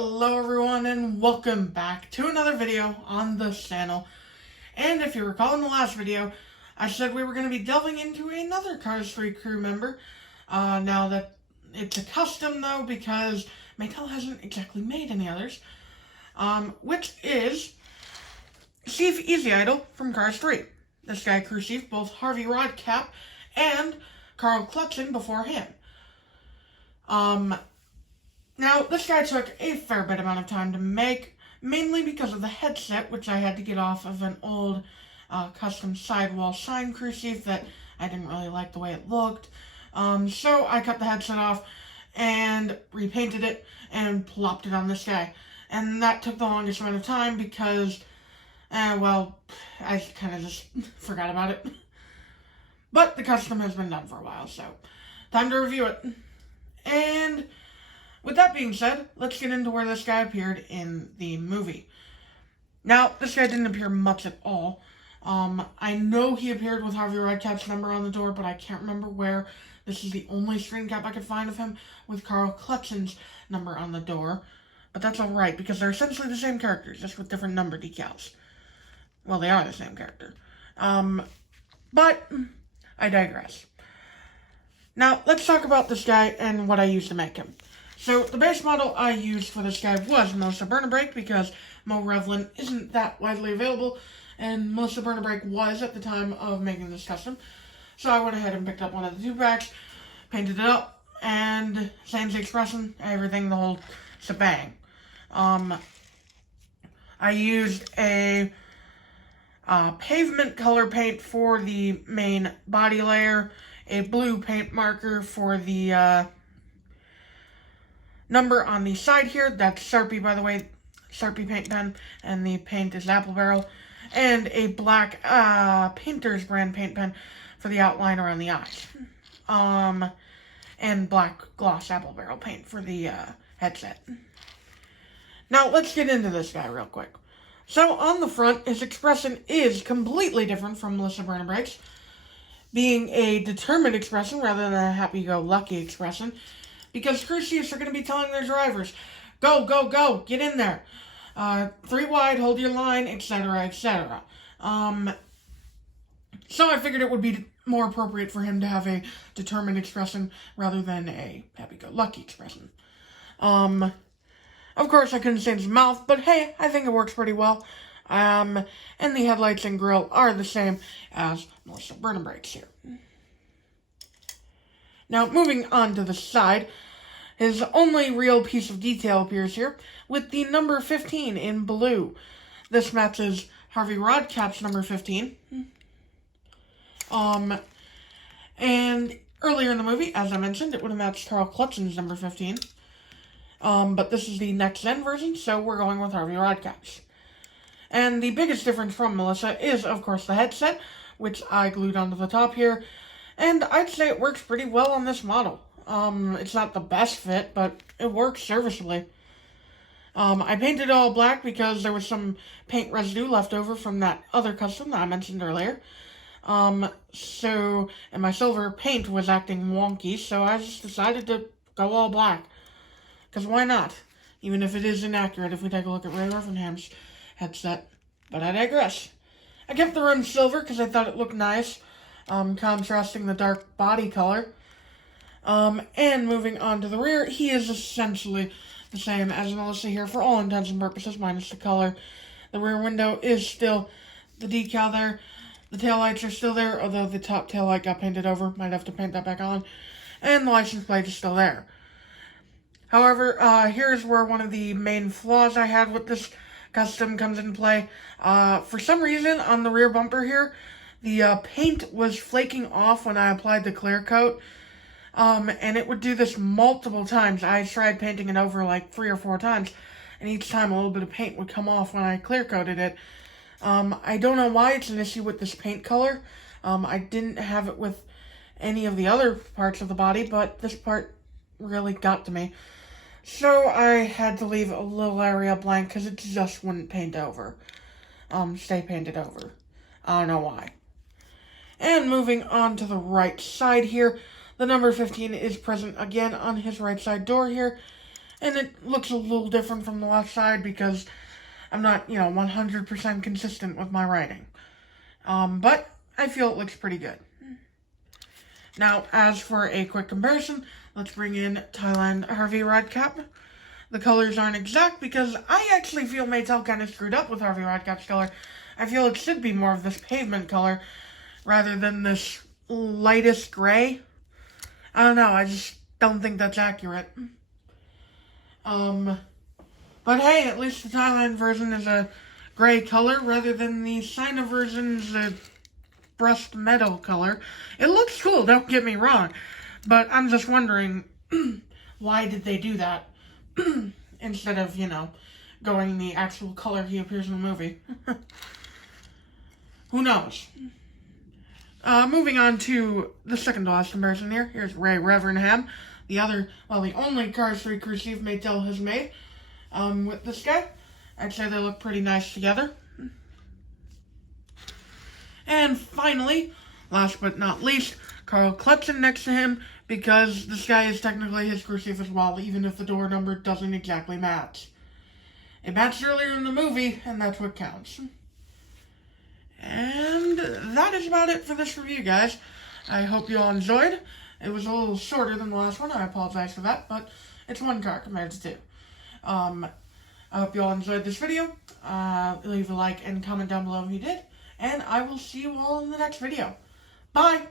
Hello everyone and welcome back to another video on the channel. And if you recall in the last video, I said we were going to be delving into another Cars 3 crew member. Now that it's a custom though, because Mattel hasn't exactly made any others. Which is Chief Easy Idol from Cars 3. This guy crew chief both Harvey Rodcap and Carl Clutson before him. Now, this guy took a fair bit amount of time to make, mainly because of the headset, which I had to get off of an old custom sidewall shine crew chief that I didn't really like the way it looked. So I cut the headset off and repainted it and plopped it on this guy. And that took the longest amount of time because, well, I kind of just forgot about it. But the custom has been done for a while, so time to review it. And with that being said, let's get into where this guy appeared in the movie. Now, this guy didn't appear much at all. I know he appeared with Harvey Rodcap's number on the door, but I can't remember where. This is the only screen cap I could find of him with Carl Clutson's number on the door. But that's alright, because they're essentially the same characters, just with different number decals. Well, they are the same character. But I digress. Now, let's talk about this guy and what I used to make him. So, the base model I used for this guy was Mo Bernabrake, because Mo Revlin isn't that widely available, and Mo Bernabrake was at the time of making this custom. So I went ahead and picked up one of the two packs, painted it up, and same expression, everything, the whole shebang. I used a pavement color paint for the main body layer, a blue paint marker for the number on the side here. That's Sharpie, by the way, Sharpie paint pen, and the paint is Apple Barrel, and a black Painter's brand paint pen for the outline around the eyes, and black gloss Apple Barrel paint for the headset. Now, let's get into this guy real quick. So, on the front, his expression is completely different from Melissa Bernabrake's, being a determined expression rather than a happy-go-lucky expression, because crew chiefs are going to be telling their drivers, go, go, go, get in there, 3 wide, hold your line, etc., etc. So I figured it would be more appropriate for him to have a determined expression rather than a happy-go-lucky expression. Of course, I couldn't change his mouth, but hey, I think it works pretty well. And the headlights and grille are the same as Melissa Bernabrake's here. Now, moving on to the side, his only real piece of detail appears here with the number 15 in blue. This matches Harvey Rodcap's number 15. And earlier in the movie, as I mentioned, it would have matched Carl Clutson's number 15. But this is the next-gen version, so we're going with Harvey Rodcap's. And the biggest difference from Melissa is, of course, the headset, which I glued onto the top here. And I'd say it works pretty well on this model. It's not the best fit, but it works serviceably. I painted it all black because there was some paint residue left over from that other custom that I mentioned earlier. And my silver paint was acting wonky, so I just decided to go all black. Because why not? Even if it is inaccurate, if we take a look at Ray Reffenham's headset. But I digress. I kept the rim silver because I thought it looked nice, contrasting the dark body color. And moving on to the rear, he is essentially the same as Melissa here for all intents and purposes, minus the color. The rear window is still the decal there. The taillights are still there, although the top taillight got painted over. Might have to paint that back on. And the license plate is still there. However, here's where one of the main flaws I had with this custom comes into play. For some reason, on the rear bumper here, the paint was flaking off when I applied the clear coat. And it would do this multiple times. I tried painting it over like 3 or 4 times, and each time a little bit of paint would come off when I clear coated it. I don't know why it's an issue with this paint color. I didn't have it with any of the other parts of the body, but this part really got to me. So I had to leave a little area blank because it just wouldn't paint over. Stay painted over. I don't know why. And moving on to the right side here, the number 15 is present again on his right side door here. And it looks a little different from the left side because I'm not, 100% consistent with my writing. But I feel it looks pretty good. Now, as for a quick comparison, let's bring in Thailand Harvey Rodcap. The colors aren't exact because I actually feel Maytel kind of screwed up with Harvey Rodcap's color. I feel it should be more of this pavement color rather than this lightest gray. I don't know, I just don't think that's accurate. But hey, at least the Thailand version is a gray color rather than the China version's brushed metal color. It looks cool, don't get me wrong, but I'm just wondering, why did they do that? Instead of, going the actual color he appears in the movie. Who knows? Moving on to the second to last comparison here. Here's Ray Revernham. The only Cars 3 crew chief Maytel has made. With this guy. I'd say they look pretty nice together. And finally, last but not least, Carl Clutson next to him, because this guy is technically his crew chief as well, even if the door number doesn't exactly match. It matched earlier in the movie, and that's what counts. And that is about it for this review, guys. I hope you all enjoyed. It was a little shorter than the last one. I apologize for that, but it's one car compared to two. I hope you all enjoyed this video. Leave a like and comment down below if you did. And I will see you all in the next video. Bye!